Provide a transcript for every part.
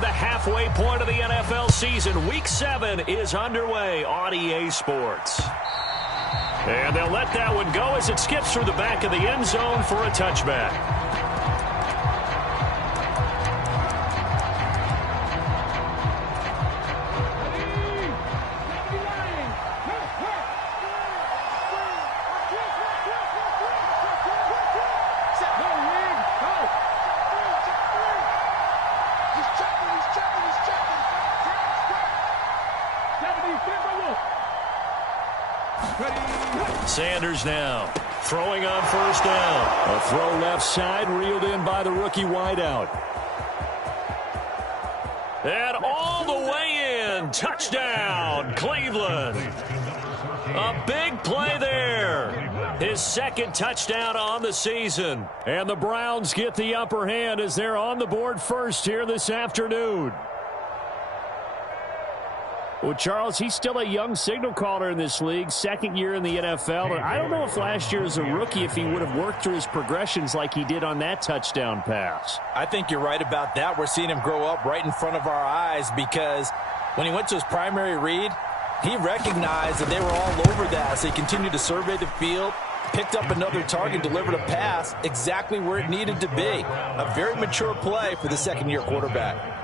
toward the halfway point of the NFL season. Week 7 is underway on EA Sports. And they'll let that one go as it skips through the back of the end zone for a touchback. Sanders now throwing on first down. A throw left side, reeled in by the rookie wideout. And all the way in. Touchdown, Cleveland. A big play there. His second touchdown on the season. And the Browns get the upper hand as they're on the board first here this afternoon. Well, Charles, he's still a young signal caller in this league, second year in the NFL. And I don't know if last year as a rookie, if he would have worked through his progressions like he did on that touchdown pass. I think you're right about that. We're seeing him grow up right in front of our eyes because when he went to his primary read, he recognized that they were all over that. So he continued to survey the field, picked up another target, delivered a pass exactly where it needed to be. A very mature play for the second-year quarterback.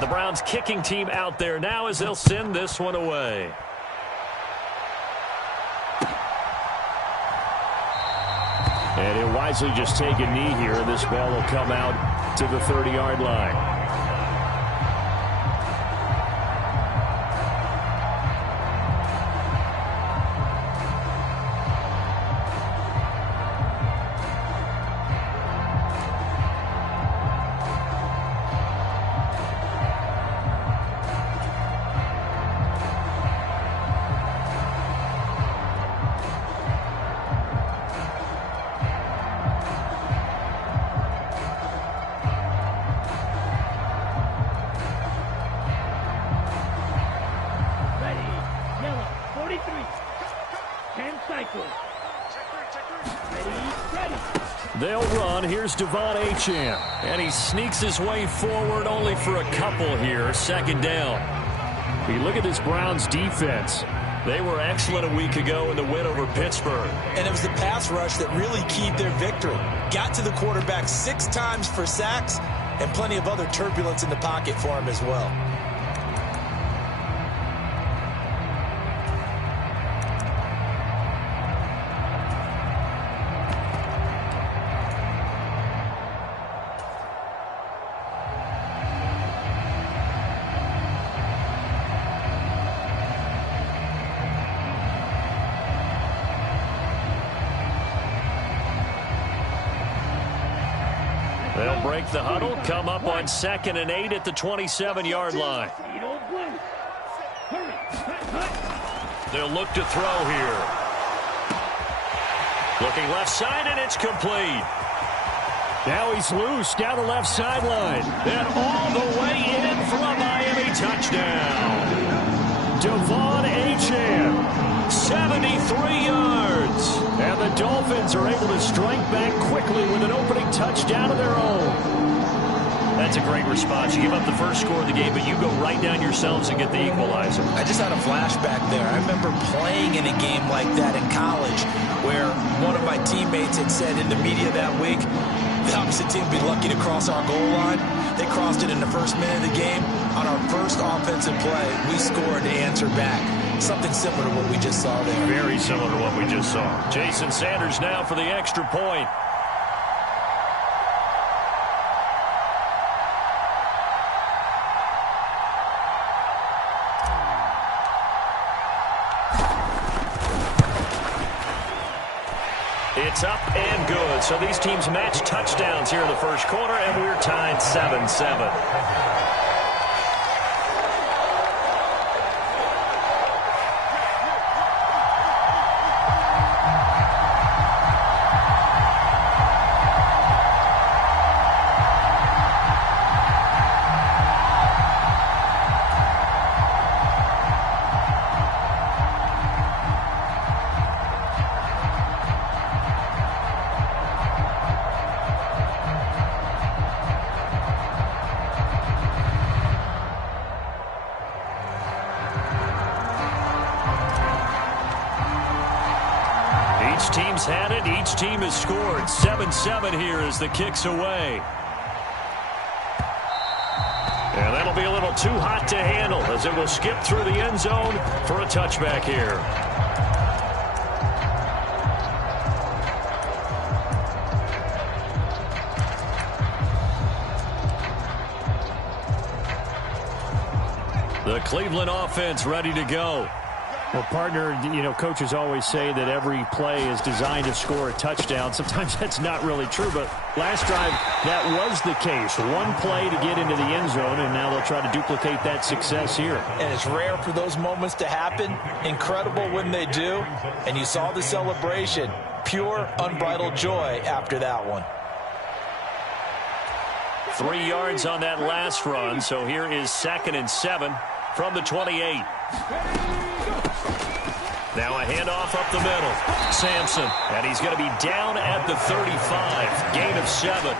The Browns kicking team out there now as they'll send this one away. And he'll wisely just take a knee here, and this ball will come out to the 30-yard line. They'll run. Here's Devon Achane. And he sneaks his way forward only for a couple here. Second down. You look at this Browns defense. They were excellent a week ago in the win over Pittsburgh. And it was the pass rush that really keyed their victory. Got to the quarterback 6 times for sacks and plenty of other turbulence in the pocket for him as well. They'll break the huddle, come up on 2nd and 8 at the 27-yard line. They'll look to throw here. Looking left side, and it's complete. Now he's loose down the left sideline. And all the way in for a Miami touchdown. Devon Achane, 73 yards. And the Dolphins are able to strike back quickly with an opening touchdown of their own. That's a great response. You give up the first score of the game, but you go right down yourselves and get the equalizer. I just had a flashback there. I remember playing in a game like that in college where one of my teammates had said in the media that week, the opposite team would be lucky to cross our goal line. They crossed it in the first minute of the game. On our first offensive play, we scored to answer back. Something similar to what we just saw there. Very similar to what we just saw. Jason Sanders now for the extra point. It's It's up and good. So these teams match touchdowns here in the first quarter, and we're tied 7-7. Each team's had it. Each team has scored. 7-7 here as the kick's away. And that'll be a little too hot to handle as it will skip through the end zone for a touchback here. The Cleveland offense ready to go. Well, partner, coaches always say that every play is designed to score a touchdown. Sometimes that's not really true, but last drive, that was the case. One play to get into the end zone, and now they'll try to duplicate that success here. And it's rare for those moments to happen. Incredible when they do. And you saw the celebration. Pure, unbridled joy after that one. 3 yards on that last run, so here is 2nd and 7 from the 28. Now a handoff up the middle. Sampson, and he's going to be down at the 35. Gain of 7.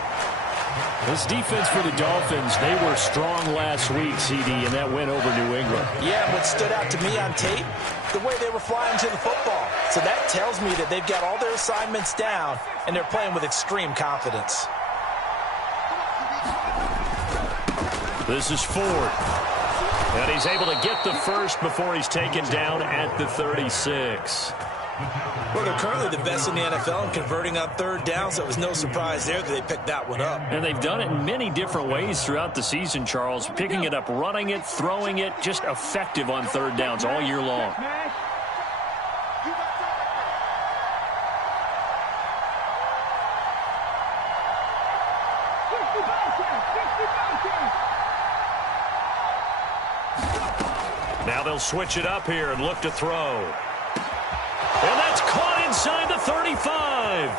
This defense for the Dolphins, they were strong last week, CD, and that went over New England. Yeah, what stood out to me on tape, the way they were flying to the football. So that tells me that they've got all their assignments down, and they're playing with extreme confidence. This is Ford. And he's able to get the first before he's taken down at the 36. Well, they're currently the best in the NFL in converting on third down, so it was no surprise there that they picked that one up. And they've done it in many different ways throughout the season, Charles. Picking it up, running it, throwing it, just effective on third downs all year long. Now they'll switch it up here and look to throw. And that's caught inside the 35.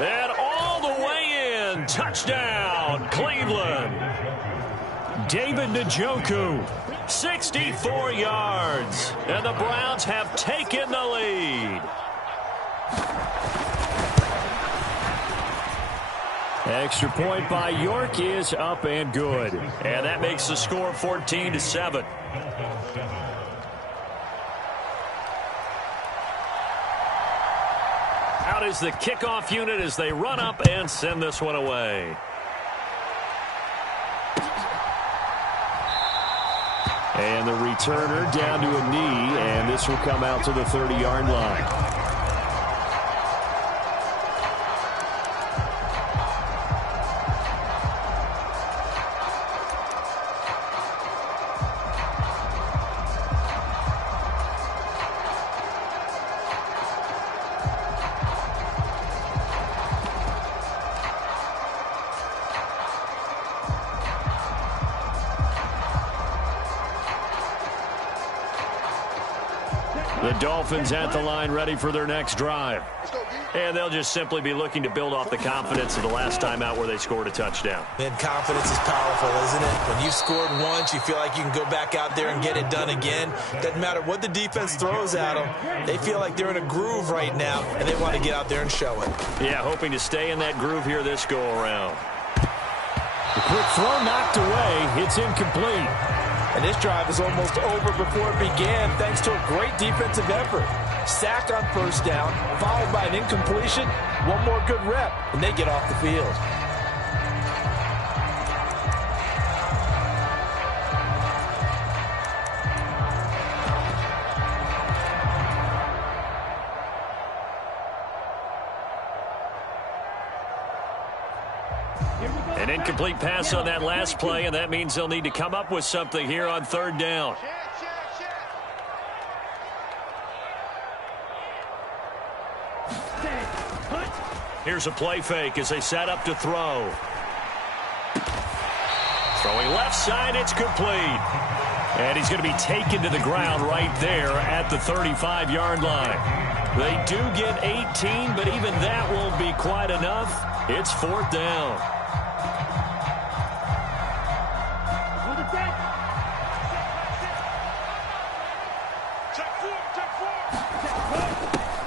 And all the way in. Touchdown, Cleveland. David Njoku, 64 yards. And the Browns have taken the lead. Extra point by York is up and good. And that makes the score 14-7. Out is the kickoff unit as they run up and send this one away. And the returner down to a knee, and this will come out to the 30-yard line. The Dolphins at the line ready for their next drive. And they'll just simply be looking to build off the confidence of the last time out where they scored a touchdown. And confidence is powerful, isn't it? When you've scored once, you feel like you can go back out there and get it done again. Doesn't matter what the defense throws at them. They feel like they're in a groove right now, and they want to get out there and show it. Yeah, hoping to stay in that groove here this go-around. The quick throw knocked away. It's incomplete. And this drive is almost over before it began thanks to a great defensive effort. Sack on first down, followed by an incompletion. One more good rep, and they get off the field. An incomplete pass on that last play, and that means they'll need to come up with something here on third down. Here's a play fake as they set up to throw. Throwing left side, it's complete. And he's going to be taken to the ground right there at the 35-yard line. They do get 18, but even that won't be quite enough. It's 4th down.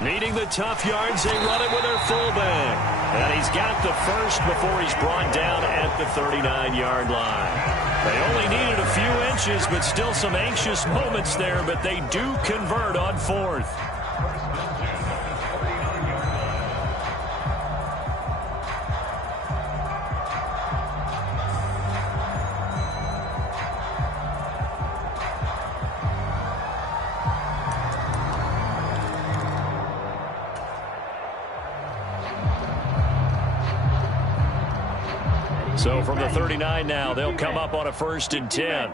Needing the tough yards, they run it with their fullback. And he's got the first before he's brought down at the 39-yard line. They only needed a few inches, but still some anxious moments there, but they do convert on 4th. So from the 39 now, they'll come up on a 1st and 10. You better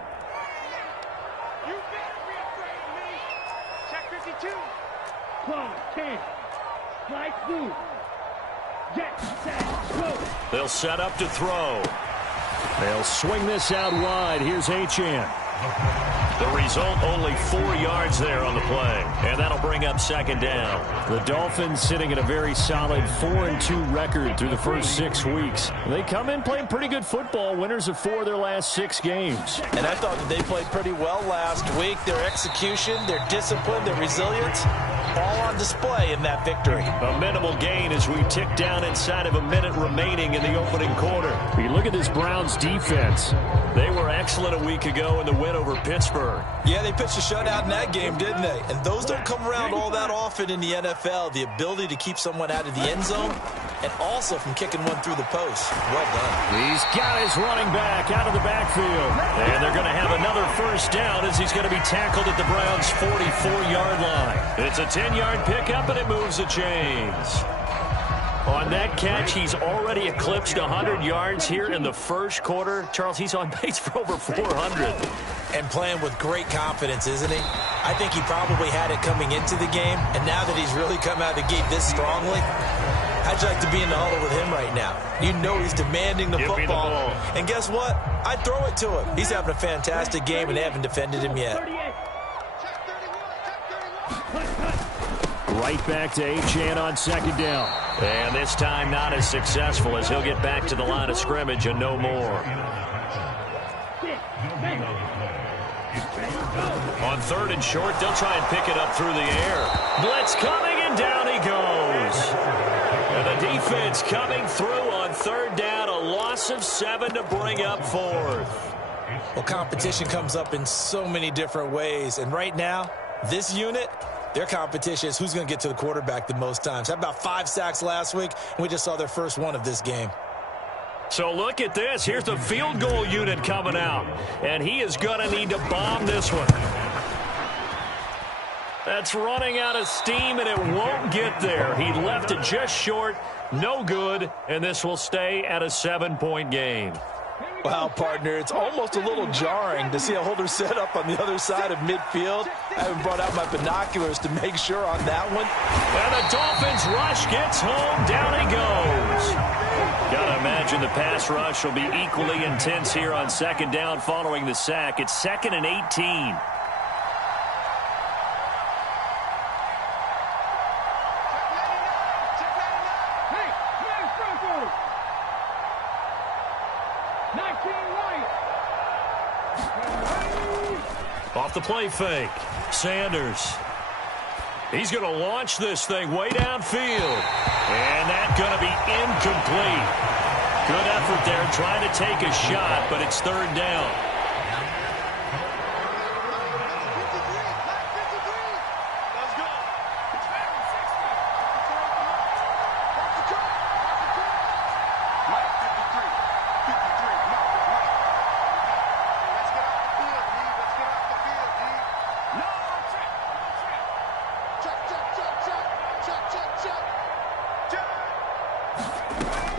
be afraid of me. Check 52. Close, 10. Slide through. Jet, set, go. They'll set up to throw. They'll swing this out wide. Here's Achane. The result, only 4 yards there on the play. And that'll bring up 2nd down. The Dolphins sitting at a very solid 4-2 record through the first 6 weeks. They come in playing pretty good football, winners of 4 of their last 6 games. And I thought that they played pretty well last week. Their execution, their discipline, their resilience, all on display in that victory. A minimal gain as we tick down inside of a minute remaining in the opening quarter. You look at this Browns defense. They were excellent a week ago in the win over Pittsburgh. Yeah, they pitched a shutout in that game, didn't they? And those don't come around all that often in the NFL. The ability to keep someone out of the end zone and also from kicking one through the post. Well done. He's got his running back out of the backfield. And they're going to have another 1st down as he's going to be tackled at the Browns' 44-yard line. It's a 10-yard pickup, and it moves the chains. On that catch, he's already eclipsed 100 yards here in the first quarter. Charles, he's on pace for over 400. And playing with great confidence, isn't he? I think he probably had it coming into the game, and now that he's really come out of the gate this strongly, how'd you like to be in the huddle with him right now? You know he's demanding the football. And guess what? I'd throw it to him. He's having a fantastic game, and they haven't defended him yet. Right back to Achane on 2nd down. And this time not as successful as he'll get back to the line of scrimmage and no more. On 3rd and short, they'll try and pick it up through the air. Blitz coming, and down he goes. And the defense coming through on 3rd down. A loss of 7 to bring up 4th. Well, competition comes up in so many different ways. And right now, this unit, their competition is who's going to get to the quarterback the most times. How about 5 sacks last week? And we just saw their first one of this game. So look at this. Here's the field goal unit coming out. And he is going to need to bomb this one. That's running out of steam, and it won't get there. He left it just short. No good. And this will stay at a 7-point game. Wow, partner, it's almost a little jarring to see a holder set up on the other side of midfield. I haven't brought out my binoculars to make sure on that one. And the Dolphins rush gets home. Down he goes. Got to imagine the pass rush will be equally intense here on 2nd down following the sack. It's 2nd and 18. Off the play fake, Sanders. He's going to launch this thing way downfield. And that's going to be incomplete. Good effort there trying to take a shot, but it's 3rd down.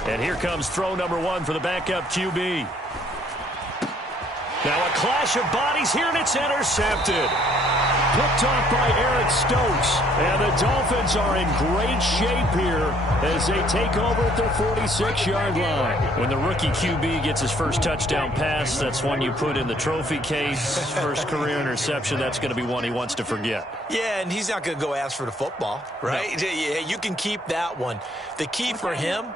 And here comes throw number 1 for the backup QB. Now a clash of bodies here, and it's intercepted. Picked off by Eric Stokes. And the Dolphins are in great shape here as they take over at their 46-yard line. When the rookie QB gets his first touchdown pass, that's one you put in the trophy case. First career interception, that's going to be one he wants to forget. Yeah, and he's not going to go ask for the football, right? No. Yeah, you can keep that one. The key for him,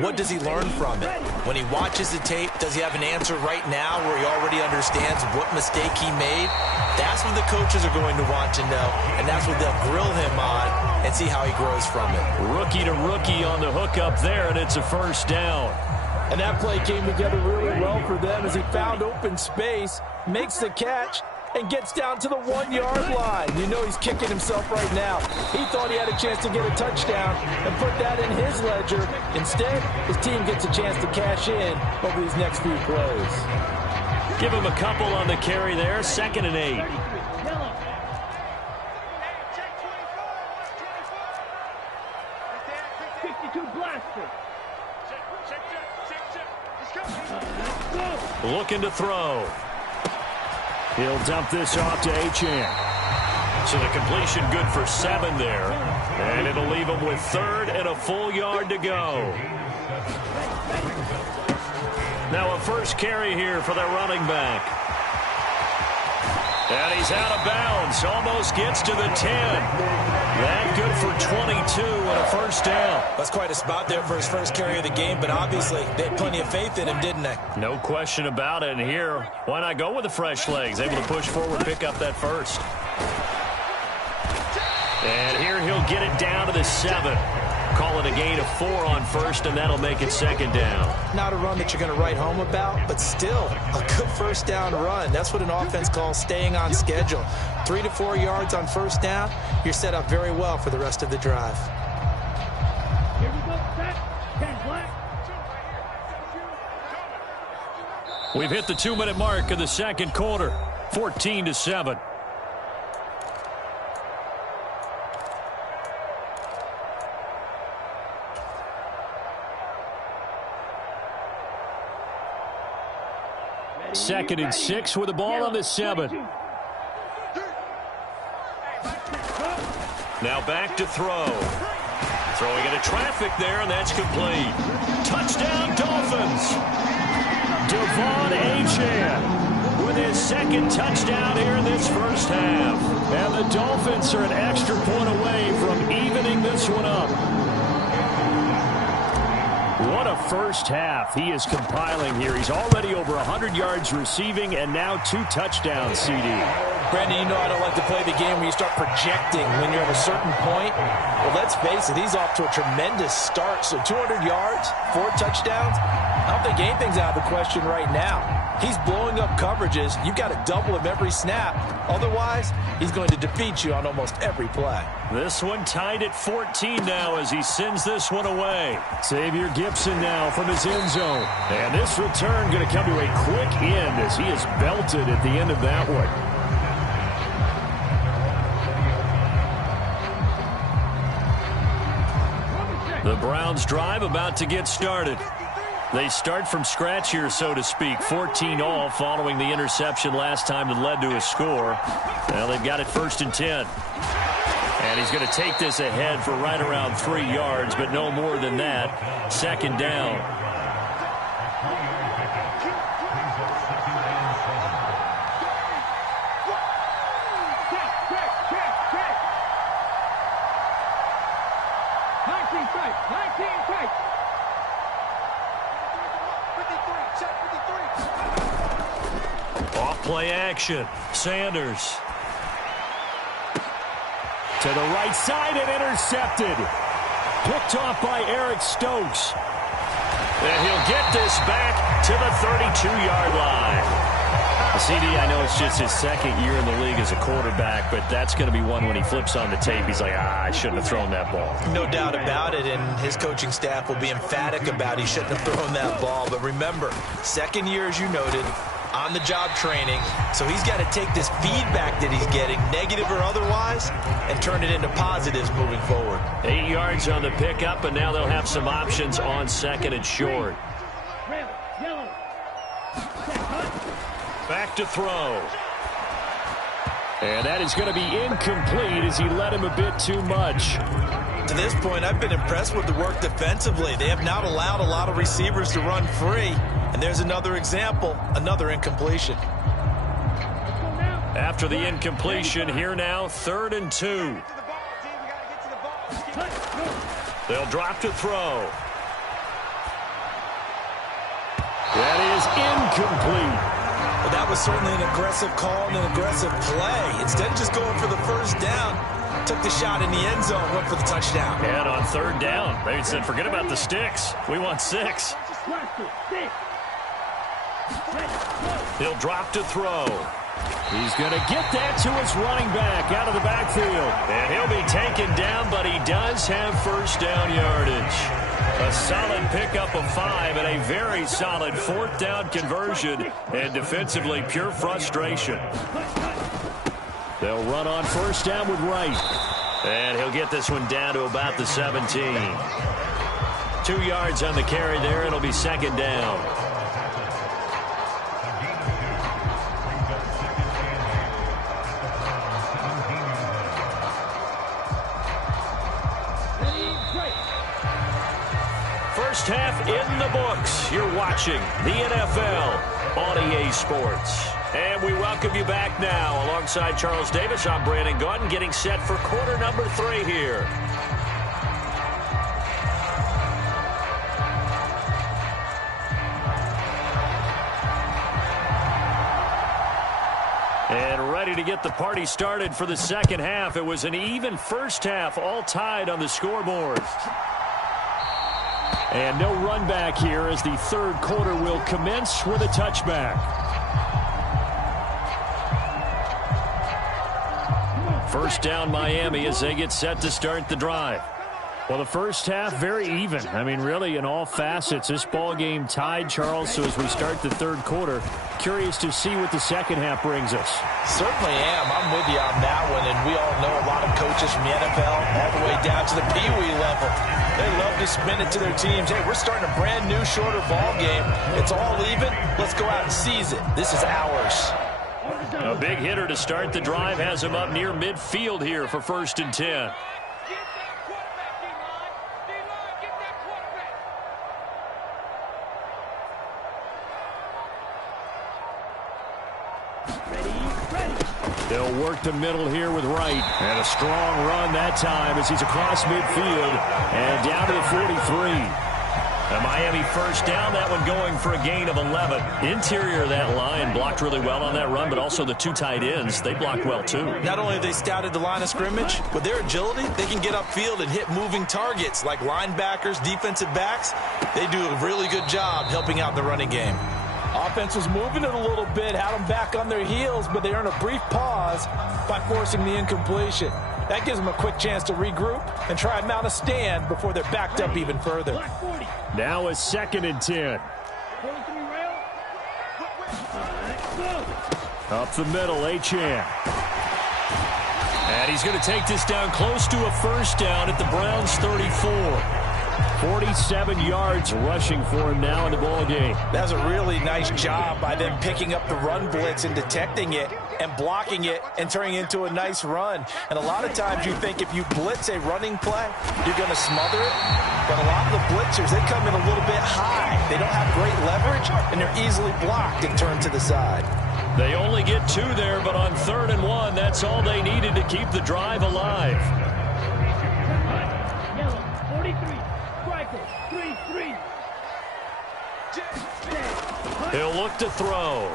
what does he learn from it? When he watches the tape, does he have an answer right now where he already understands what mistake he made? That's what the coaches are going to want to know, and that's what they'll grill him on and see how he grows from it. Rookie to rookie on the hook up there, and it's a first down. And that play came together really well for them as he found open space, makes the catch, and gets down to the 1-yard line. You know he's kicking himself right now. He thought he had a chance to get a touchdown and put that in his ledger. Instead, his team gets a chance to cash in over these next few plays. Give him a couple on the carry there. 2nd and 8. Looking to throw. He'll dump this off to Achane. So the completion good for 7 there. And it'll leave him with 3rd and a full yard to go. Now a first carry here for the running back. And he's out of bounds. Almost gets to the 10. That good for 22 and a first down. That's quite a spot there for his first carry of the game, but obviously they had plenty of faith in him, didn't they? No question about it. And here, why not go with the fresh legs? Able to push forward, pick up that first. And here he'll get it down to the 7. Call it a gain of 4 on first, and that'll make it 2nd down. Not a run that you're going to write home about, but still a good first down run. That's what an offense calls staying on schedule. 3 to 4 yards on first down, you're set up very well for the rest of the drive. Here we go, set, 10 black. We've hit the 2-minute mark of the second quarter, 14-7. Second and 6 with the ball on the 7. Now back to throw. Throwing into traffic there, and that's complete. Touchdown, Dolphins. Devon Achane with his 2nd touchdown here in this first half. And the Dolphins are an extra point away from evening this one up. What a first half he is compiling here. He's already over 100 yards receiving and now 2 touchdowns, CD. Brandon, you know I don't like to play the game where you start projecting when you're at a certain point. Well, let's face it, he's off to a tremendous start. So 200 yards, 4 touchdowns. I don't think anything's out of the question right now. He's blowing up coverages. You've got to double him every snap. Otherwise, he's going to defeat you on almost every play. This one tied at 14 now as he sends this one away. Xavier Gipson now from his end zone. And this return going to come to a quick end as he is belted at the end of that one. The Browns drive about to get started. They start from scratch here, so to speak. 14-all following the interception last time that led to a score. Well, they've got it 1st and 10. And he's going to take this ahead for right around 3 yards, but no more than that. 2nd down. Play action. Sanders. To the right side and intercepted. Picked off by Eric Stokes. And he'll get this back to the 32-yard line. CD, I know it's just his 2nd year in the league as a quarterback, but that's going to be one when he flips on the tape. He's like, I shouldn't have thrown that ball. No doubt about it, and his coaching staff will be emphatic about he shouldn't have thrown that ball. But remember, 2nd year, as you noted, on-the-job training, so he's got to take this feedback that he's getting, negative or otherwise, and turn it into positives moving forward. 8 yards on the pickup, and now they'll have some options on 2nd and short. Back to throw. And that is going to be incomplete as he led him a bit too much. To this point, I've been impressed with the work defensively. They have not allowed a lot of receivers to run free. And there's another example, another incompletion. After the incompletion, here now, 3rd and 2. They'll drop to throw. That is incomplete. Well, that was certainly an aggressive call and an aggressive play. Instead of just going for the first down, took the shot in the end zone, went for the touchdown. And on 3rd down, they said, forget about the sticks. We want 6. He'll drop to throw. He's going to get that to his running back out of the backfield. And he'll be taken down, but he does have first down yardage. A solid pickup of 5 and a very solid 4th down conversion. And defensively, pure frustration. They'll run on first down with Wright. And he'll get this one down to about the 17. 2 yards on the carry there. It'll be 2nd down. First half in the books. You're watching the NFL on EA Sports. And we welcome you back now. Alongside Charles Davis, I'm Brandon Gaudin, getting set for quarter number 3 here. And ready to get the party started for the second half. It was an even first half, all tied on the scoreboard. And no run back here as the 3rd quarter will commence with a touchback. First down Miami as they get set to start the drive. Well, the first half, very even. I mean, really, in all facets, this ball game tied, Charles. So as we start the 3rd quarter, curious to see what the second half brings us. Certainly am. I'm with you on that one. And we all know a lot of coaches from the NFL all the way down to the Pee-wee level. They love to spin it to their teams. Hey, we're starting a brand new, shorter ball game. It's all even. Let's go out and seize it. This is ours. A big hitter to start the drive has him up near midfield here for 1st and 10. They'll work the middle here with Wright. And a strong run that time as he's across midfield and down to the 43. A Miami first down, that one going for a gain of 11. Interior of that line blocked really well on that run, but also the 2 tight ends, they blocked well too. Not only have they scouted the line of scrimmage, with their agility, they can get upfield and hit moving targets like linebackers, defensive backs. They do a really good job helping out the running game. Offense was moving it a little bit, had them back on their heels, but they earned a brief pause by forcing the incompletion. That gives them a quick chance to regroup and try and mount a stand before they're backed up even further. Now a 2nd and 10. Up the middle, Achane. And he's going to take this down close to a first down at the Browns' 34. 47 yards rushing for him now in the ball game. That was a really nice job by them picking up the run blitz and detecting it and blocking it and turning it into a nice run. And a lot of times you think if you blitz a running play, you're going to smother it. But a lot of the blitzers, they come in a little bit high. They don't have great leverage, and they're easily blocked and turned to the side. They only get 2 there, but on 3rd and 1, that's all they needed to keep the drive alive. Yellow, 43. Strike 3-3. He'll look to throw.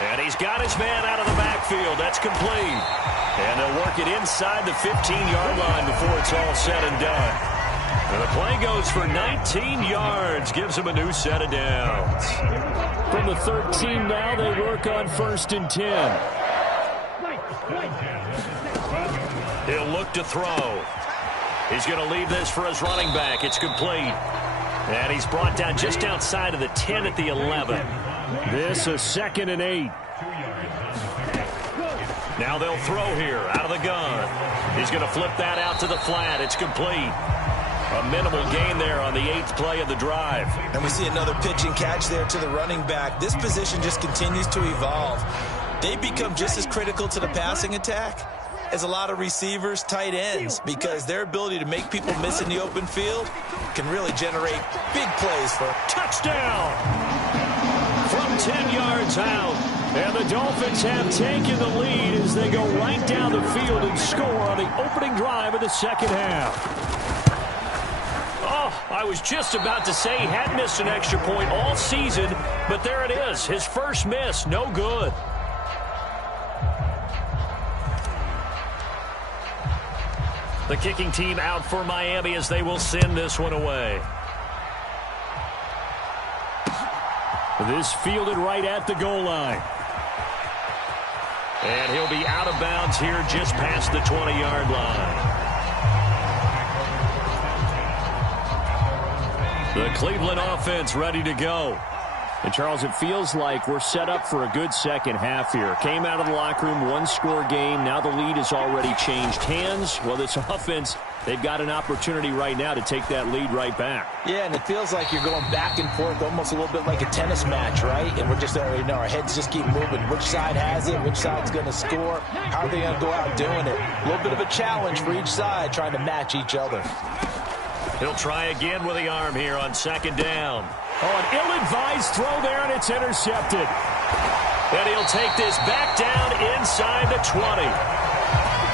And he's got his man out of the backfield. That's complete. And they'll work it inside the 15-yard line before it's all said and done. And the play goes for 19 yards. Gives him a new set of downs. From the 13 now, they work on 1st and 10. He'll look to throw. He's going to leave this for his running back. It's complete. And he's brought down just outside of the 10 at the 11. This a 2nd and 8. Now they'll throw here out of the gun. He's going to flip that out to the flat. It's complete. A minimal gain there on the 8th play of the drive. And we see another pitch and catch there to the running back. This position just continues to evolve. they become just as critical to the passing attack as a lot of receivers, tight ends, because their ability to make people miss in the open field can really generate big plays for touchdown from 10 yards out. And the Dolphins have taken the lead as they go right down the field and score on the opening drive of the second half. Oh, I was just about to say he hadn't missed an extra point all season, but there it is. His first miss, no good. The kicking team out for Miami as they will send this one away. This fielded right at the goal line. And he'll be out of bounds here just past the 20-yard line. The Cleveland offense ready to go. And, Charles, it feels like we're set up for a good second half here. Came out of the locker room, one-score game. Now the lead has already changed hands. Well, this offense, they've got an opportunity right now to take that lead right back. Yeah, and it feels like you're going back and forth almost a little bit like a tennis match, right? And we're just already know our heads just keep moving. Which side has it? Which side's going to score? How are they going to go out doing it? A little bit of a challenge for each side trying to match each other. He'll try again with the arm here on second down. Oh, an ill-advised throw there, and it's intercepted. And he'll take this back down inside the 20.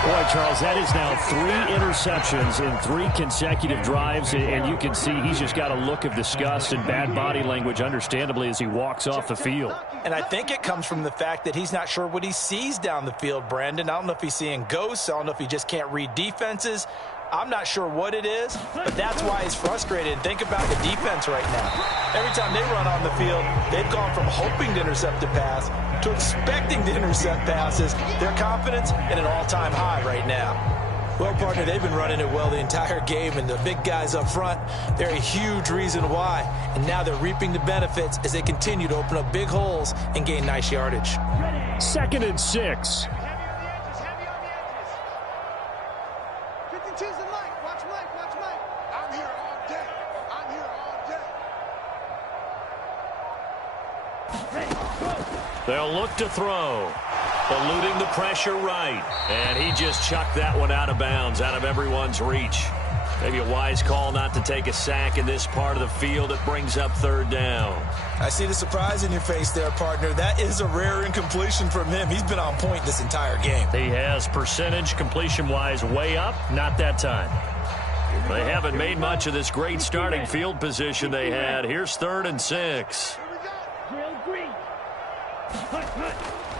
Boy, Charles, that is now 3 interceptions in 3 consecutive drives, and you can see he's just got a look of disgust and bad body language, understandably, as he walks off the field. And I think it comes from the fact that he's not sure what he sees down the field, Brandon. I don't know if he's seeing ghosts. I don't know if he just can't read defenses. I'm not sure what it is, but that's why he's frustrated. And think about the defense right now. Every time they run on the field, they've gone from hoping to intercept a pass to expecting to intercept passes. Their confidence at an all-time high right now. Well, partner, they've been running it well the entire game, and the big guys up front, they're a huge reason why. And now they're reaping the benefits as they continue to open up big holes and gain nice yardage. 2nd and 6. They'll look to throw. Eluding the pressure right. And he just chucked that one out of bounds, out of everyone's reach. Maybe a wise call not to take a sack in this part of the field. It brings up 3rd down. I see the surprise in your face there, partner. That is a rare incompletion from him. He's been on point this entire game. He has percentage completion-wise way up. Not that time. They haven't made much of this great starting field position they had. Here's 3rd and 6.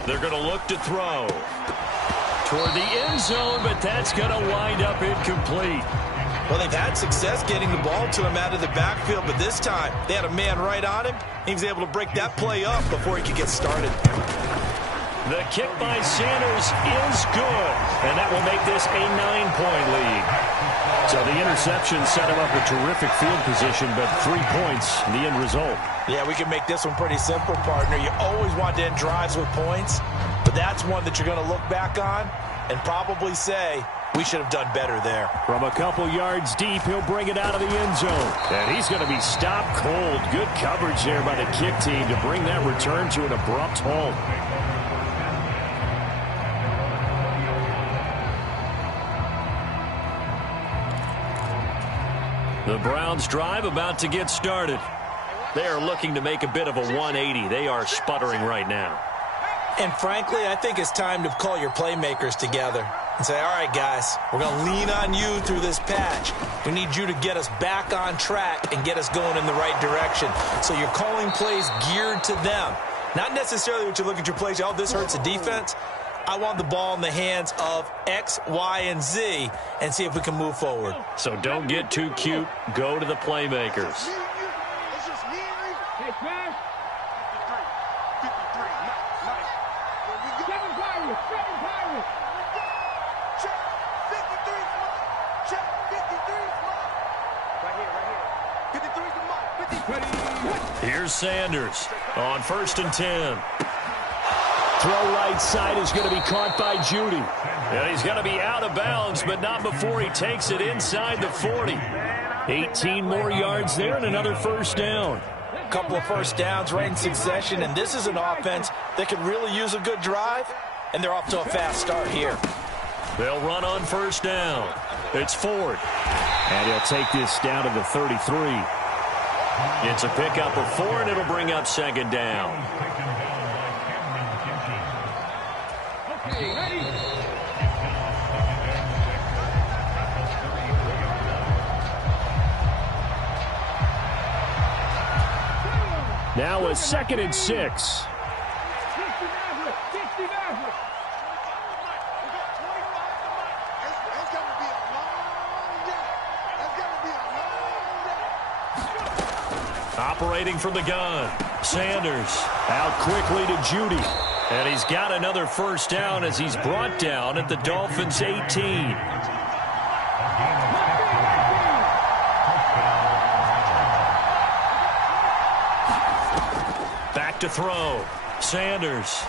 They're going to look to throw toward the end zone, but that's going to wind up incomplete. Well, they've had success getting the ball to him out of the backfield, but this time they had a man right on him. He was able to break that play up before he could get started. The kick by Sanders is good, and that will make this a 9-point lead. So the interception set him up a terrific field position, but 3 points, the end result. Yeah, we can make this one pretty simple, partner. You always want to end drives with points, but that's one that you're going to look back on and probably say, we should have done better there. From a couple yards deep, he'll bring it out of the end zone. And he's going to be stopped cold. Good coverage there by the kick team to bring that return to an abrupt halt. The Browns drive about to get started. They are looking to make a bit of a 180. They are sputtering right now. And frankly, I think it's time to call your playmakers together and say, all right, guys, we're going to lean on you through this patch. We need you to get us back on track and get us going in the right direction. So you're calling plays geared to them. Not necessarily what you look at your plays, oh, this hurts the defense. I want the ball in the hands of X, Y, and Z and see if we can move forward. So don't get too cute. Go to the playmakers. Here's Sanders on 1st and 10. Throw right side is going to be caught by Judy. And he's going to be out of bounds, but not before he takes it inside the 40. 18 more yards there and another first down. A couple of first downs right in succession, and this is an offense that could really use a good drive, and they're off to a fast start here. They'll run on first down. It's Ford. And he'll take this down to the 33. It's a pickup of 4, and it'll bring up second down. Okay, ready? Now a 2nd and 6. Operating from the gun. Sanders out quickly to Judy. And he's got another first down as he's brought down at the Dolphins' 18. Back to throw. Sanders.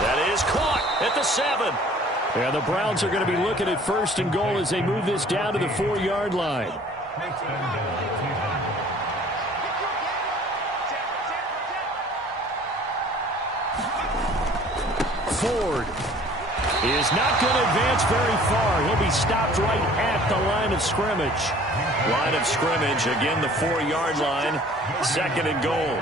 That is caught at the 7. And the Browns are going to be looking at 1st and goal as they move this down to the 4-yard line. Ford is not going to advance very far. He'll be stopped right at the line of scrimmage. Line of scrimmage, again the 4-yard line. 2nd and goal.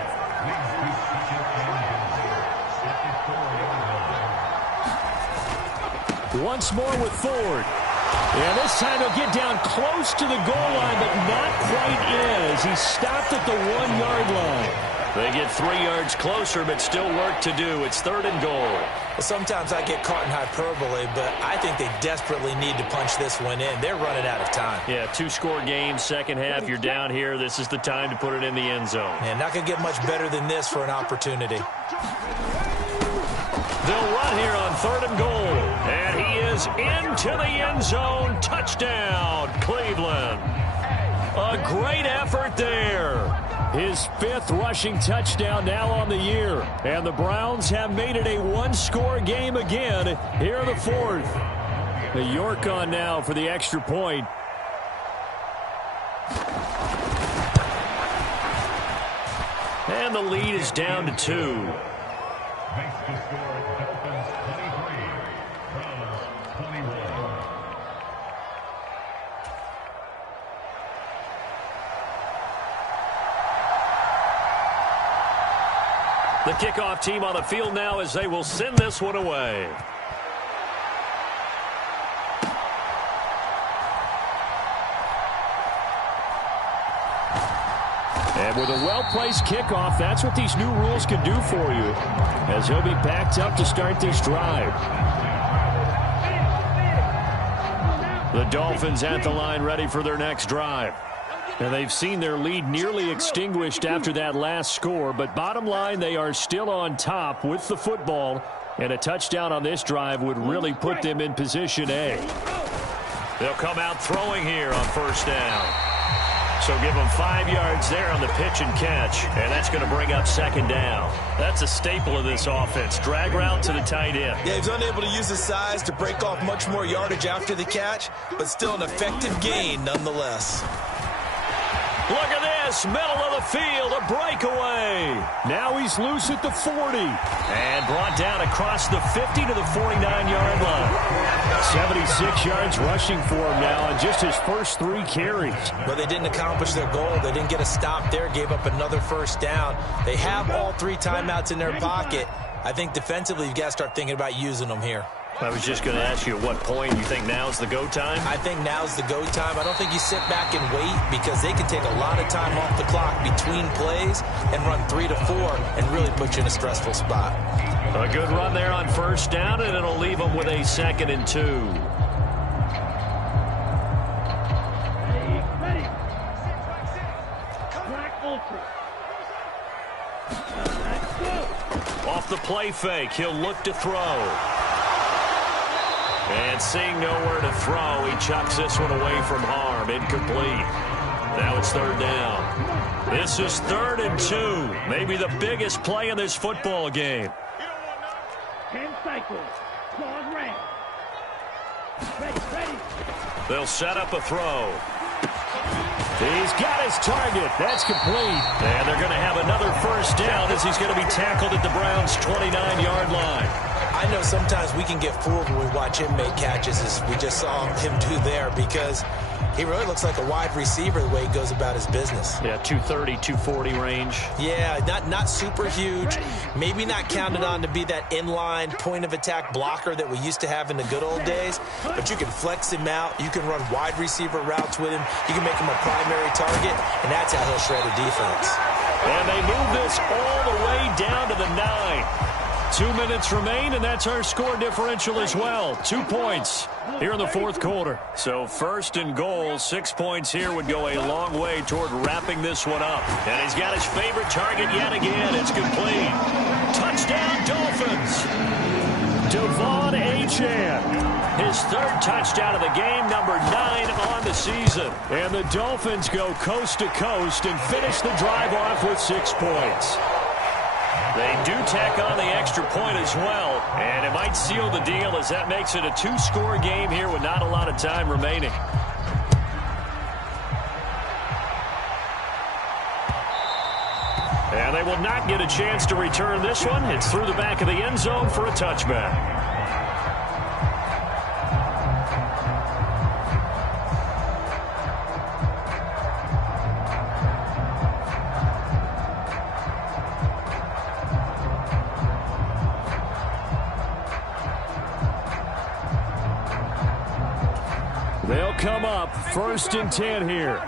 Once more with Ford. And this time he'll get down close to the goal line, but not quite in as he's stopped at the 1-yard line. They get 3 yards closer, but still work to do. It's 3rd and goal. Well, sometimes I get caught in hyperbole, but I think they desperately need to punch this one in. They're running out of time. Yeah, 2-score game, second half. You're down here. This is the time to put it in the end zone. And not going to get much better than this for an opportunity. They'll run here on 3rd and goal. And he is into the end zone. Touchdown, Cleveland. A great effort there. His 5th rushing touchdown now on the year. And the Browns have made it a 1-score game again here in the 4th. The York on now for the extra point. And the lead is down to 2. The kickoff team on the field now as they will send this one away. And with a well-placed kickoff, that's what these new rules can do for you, as he'll be backed up to start this drive. The Dolphins at the line ready for their next drive. And they've seen their lead nearly extinguished after that last score. But bottom line, they are still on top with the football. And a touchdown on this drive would really put them in position A. They'll come out throwing here on first down. So give them 5 yards there on the pitch and catch. And that's going to bring up second down. That's a staple of this offense. Drag route to the tight end. Yeah, he's unable to use his size to break off much more yardage after the catch, but still an effective gain nonetheless. Look at this, middle of the field, a breakaway. Now he's loose at the 40. And brought down across the 50 to the 49-yard line. 76 yards rushing for him now in just his first 3 carries. But they didn't accomplish their goal. They didn't get a stop there, gave up another first down. They have all 3 timeouts in their pocket. I think defensively you've got to start thinking about using them here. I was just going to ask you at what point you think now's the go time? I think now's the go time. I don't think you sit back and wait because they can take a lot of time off the clock between plays and run 3 to 4 and really put you in a stressful spot. A good run there on first down, and it'll leave them with a 2nd and 2. Ready. Black Ultra. Let's go. Off the play fake, he'll look to throw. And seeing nowhere to throw, he chucks this one away from harm. Incomplete. Now it's 3rd down. This is 3rd and 2. Maybe the biggest play in this football game. 10 cycles. Claws red. Ready. They'll set up a throw. He's got his target. That's complete. And they're going to have another first down as he's going to be tackled at the Browns' 29-yard line. I know sometimes we can get fooled when we watch him make catches, as we just saw him do there, because he really looks like a wide receiver the way he goes about his business. Yeah, 230, 240 range. Yeah, not super huge. Maybe not counted on to be that inline point-of-attack blocker that we used to have in the good old days. But you can flex him out. You can run wide receiver routes with him. You can make him a primary target, and that's how he'll shred a defense. And they move this all the way down to the 9. 2 minutes remain, and that's our score differential as well. 2 points here in the fourth quarter. So first and goal, 6 points here would go a long way toward wrapping this one up. And he's got his favorite target yet again. It's complete. Touchdown, Dolphins. Devon Achane. His third touchdown of the game, number 9 on the season. And the Dolphins go coast to coast and finish the drive off with 6 points. They do tack on the extra point as well, and it might seal the deal as that makes it a 2-score game here with not a lot of time remaining. And they will not get a chance to return this one. It's through the back of the end zone for a touchback. They'll come up first and 10 here.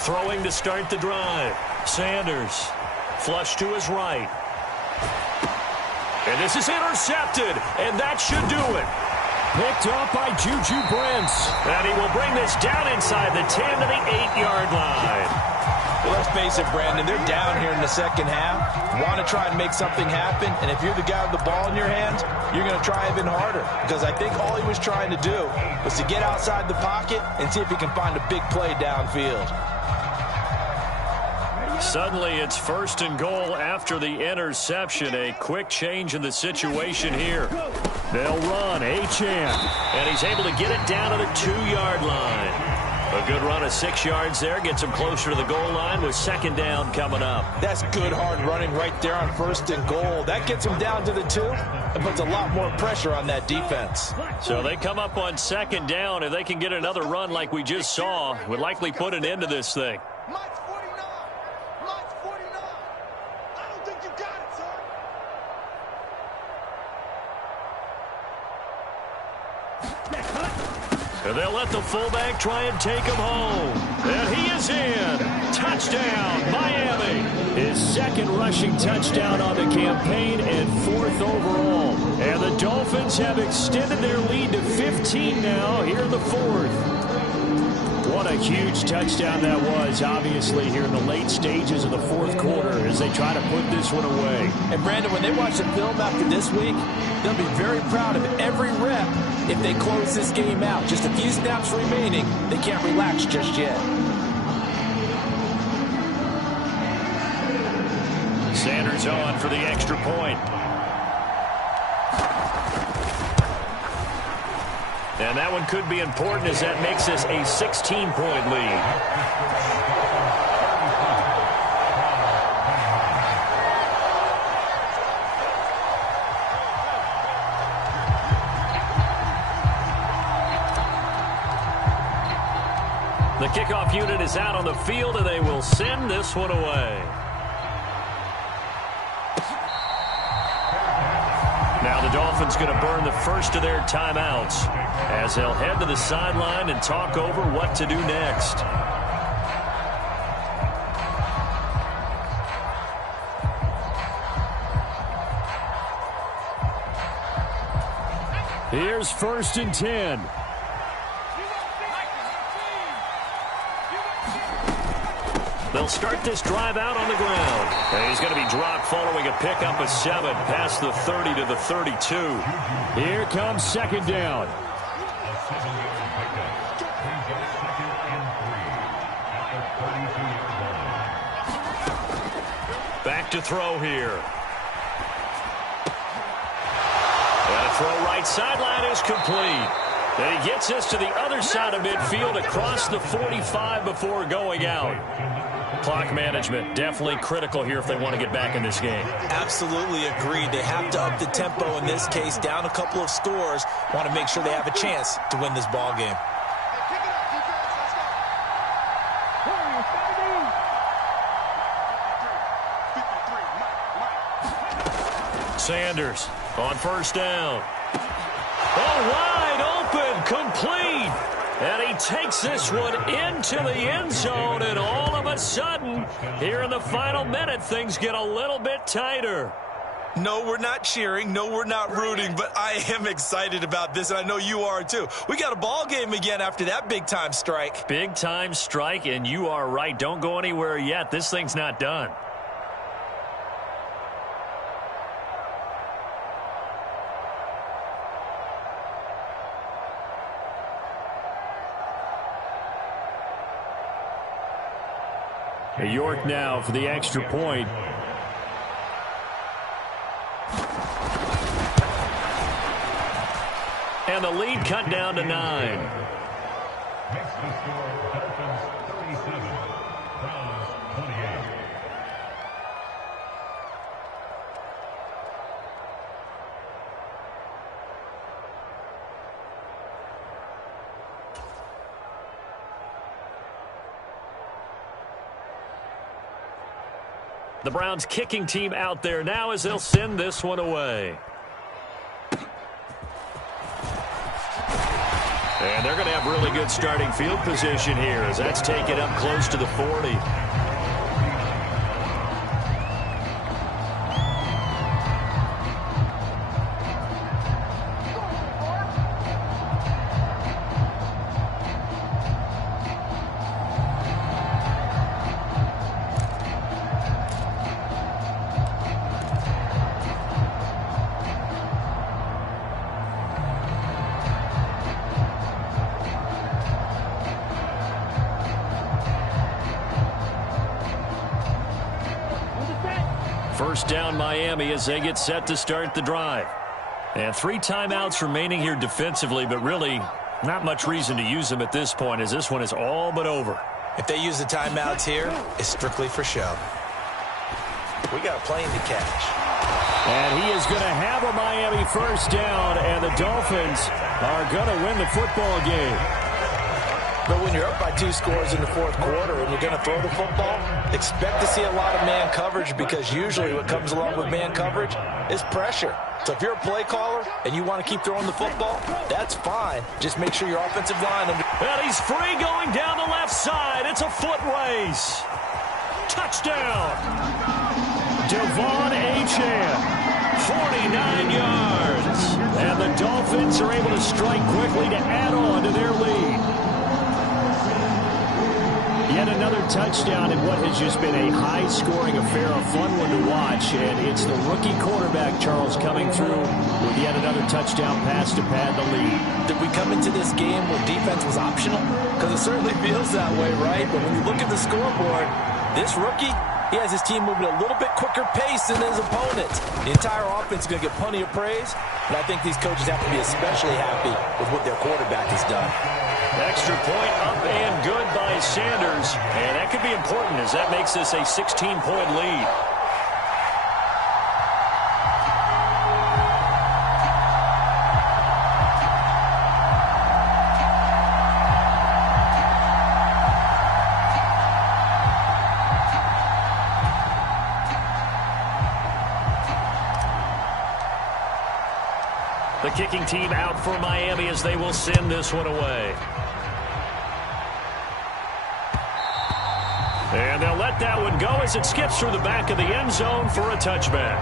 Throwing to start the drive. Sanders. Flush to his right. And this is intercepted, and that should do it. Picked up by Juju Brents. And he will bring this down inside the 10 to the 8-yard line. Well, let's face it, Brandon, they're down here in the second half. Want to try and make something happen, and if you're the guy with the ball in your hands, you're going to try even harder. Because I think all he was trying to do was to get outside the pocket and see if he can find a big play downfield. Suddenly, it's first and goal after the interception. A quick change in the situation here. They'll run, Achane. And he's able to get it down to the 2-yard line. A good run of 6 yards there. Gets him closer to the goal line with second down coming up. That's good hard running right there on first and goal. That gets him down to the 2 and puts a lot more pressure on that defense. So they come up on second down. If they can get another run like we just saw, would likely put an end to this thing. And they'll let the fullback try and take him home. And he is in. Touchdown, Miami. His second rushing touchdown on the campaign and 4th overall. And the Dolphins have extended their lead to 15 now here in the 4th. What a huge touchdown that was, obviously, here in the late stages of the 4th quarter as they try to put this one away. And, Brandon, when they watch the film after this week, they'll be very proud of every rep if they close this game out. Just a few snaps remaining. They can't relax just yet. Sanders on for the extra point. And that one could be important as that makes us a 16-point lead. The kickoff unit is out on the field, and they will send this one away. Now the Dolphins going to burn the first of their timeouts as they'll head to the sideline and talk over what to do next. Here's first and 10. They'll start this drive out on the ground. And he's going to be dropped following a pickup of 7 past the 30 to the 32. Here comes second down. back to throw here. And a throw right sideline is complete. And he gets us to the other side of midfield across the 45 before going out. Clock management definitely critical here if they want to get back in this game. Absolutely agreed. They have to up the tempo in this case, down a couple of scores. Want to make sure they have a chance to win this ball game. Sanders on first down. Oh, wide open, complete. And he takes this one into the end zone, and all of a sudden, here in the final minute, things get a little bit tighter. No, we're not cheering. No, we're not rooting, but I am excited about this, and I know you are too. We got a ball game again after that big-time strike. Big-time strike, and you are right. Don't go anywhere yet. This thing's not done. York now for the extra point. And the lead cut down to 9. The Browns kicking team out there now as they'll send this one away. And they're going to have really good starting field position here as that's taken up close to the 40. First down Miami as they get set to start the drive. And 3 timeouts remaining here defensively, but really not much reason to use them at this point as this one is all but over. If they use the timeouts here, it's strictly for show. We got a plane to catch. And he is going to have a Miami first down, and the Dolphins are going to win the football game. But when you're up by 2 scores in the 4th quarter and you're going to throw the football, expect to see a lot of man coverage because usually what comes along with man coverage is pressure. So if you're a play caller and you want to keep throwing the football, that's fine. Just make sure your offensive line... And he's free going down the left side. It's a foot race. Touchdown. Devon Achane, 49 yards. And the Dolphins are able to strike quickly to add on to their lead. Yet another touchdown in what has just been a high-scoring affair, a fun one to watch. And it's the rookie quarterback, Charles, coming through with yet another touchdown pass to pad the lead. Did we come into this game where defense was optional? Because it certainly feels that way, right? But when you look at the scoreboard, this rookie, he has his team moving a little bit quicker pace than his opponents. The entire offense is going to get plenty of praise, but I think these coaches have to be especially happy with what their quarterback has done. Extra point up and good by Sanders. And that could be important as that makes this a 16-point lead. The kicking team out for Miami as they will send this one away. And they'll let that one go as it skips through the back of the end zone for a touchback.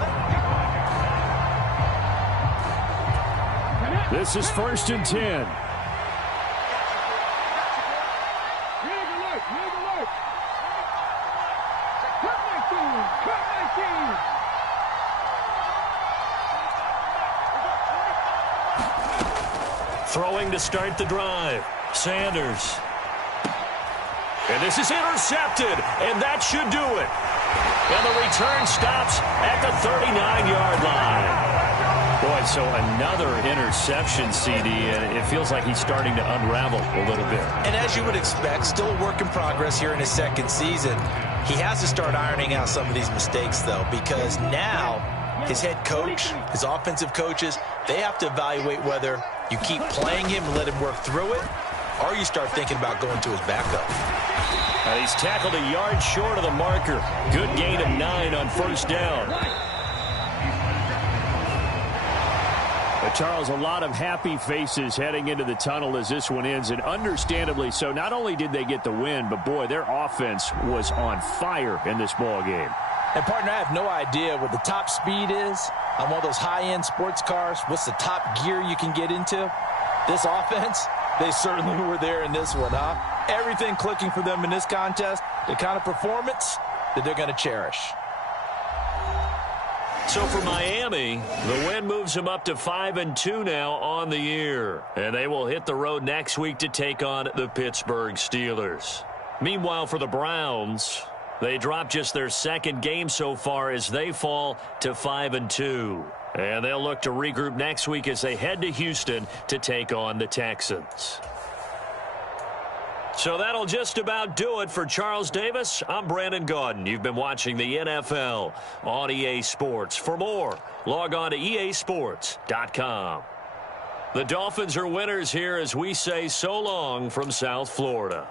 This is 1st and 10. Red alert! Red alert! Cut my team! Cut my team! Throwing to start the drive. Sanders. And this is intercepted, and that should do it. And the return stops at the 39-yard line. Boy, so another interception, CD, and it feels like he's starting to unravel a little bit. And as you would expect, still a work in progress here in his second season. He has to start ironing out some of these mistakes, though, because now his head coach, his offensive coaches, they have to evaluate whether you keep playing him and let him work through it, or you start thinking about going to his backup. He's tackled a yard short of the marker. Good gain of 9 on first down. Charles, a lot of happy faces heading into the tunnel as this one ends, and understandably so. Not only did they get the win, but, boy, their offense was on fire in this ball game. And, partner, I have no idea what the top speed is on one of those high-end sports cars. What's the top gear you can get into? This offense, they certainly were there in this one, huh? Everything clicking for them in this contest, the kind of performance that they're going to cherish. So for Miami, the win moves them up to 5-2 now on the year. And they will hit the road next week to take on the Pittsburgh Steelers. Meanwhile, for the Browns, they drop just their second game so far as they fall to 5-2. And they'll look to regroup next week as they head to Houston to take on the Texans. So that'll just about do it for Charles Davis. I'm Brandon Gaudin. You've been watching the NFL on EA Sports. For more, log on to easports.com. The Dolphins are winners here as we say so long from South Florida.